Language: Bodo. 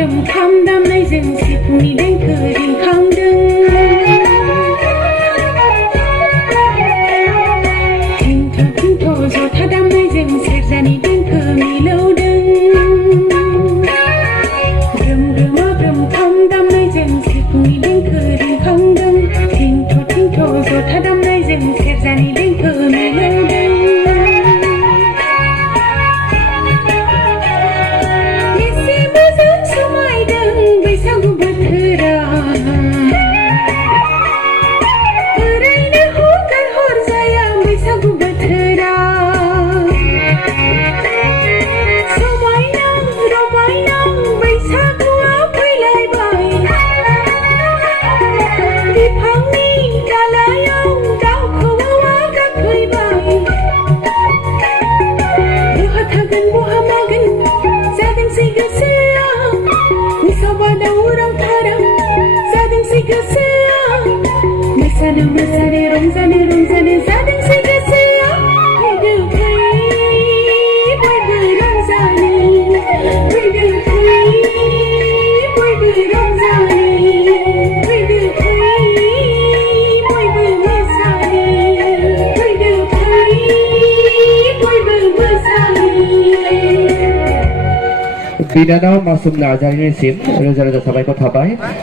ब्रोम खाम दामनायजों सिफुंनि देंखो रिंखांदों थिंथ' थिंथ' जथा दामनायजों सेरजानि देंखो मिलौदों ब्रोम ब्रोमा ब्रोम खाम दामनायजों सिफुंनि देंखो रिंखांदों थिंथ' थिंथ' जथा दामनायजों सेरजानि देंखो मिलौदों मोसानो रंजानो रंजानो जादोंसै गोसोआ फैदो फै बयबो रंजानो फैदो फै बयबो रंजानो फैदो फै बयबो मोसानो फैदो फै बयबो मोसानो बिनानाव मासुम नार्जारिनिसिम रोजा रोजा साबायखर थाबाय।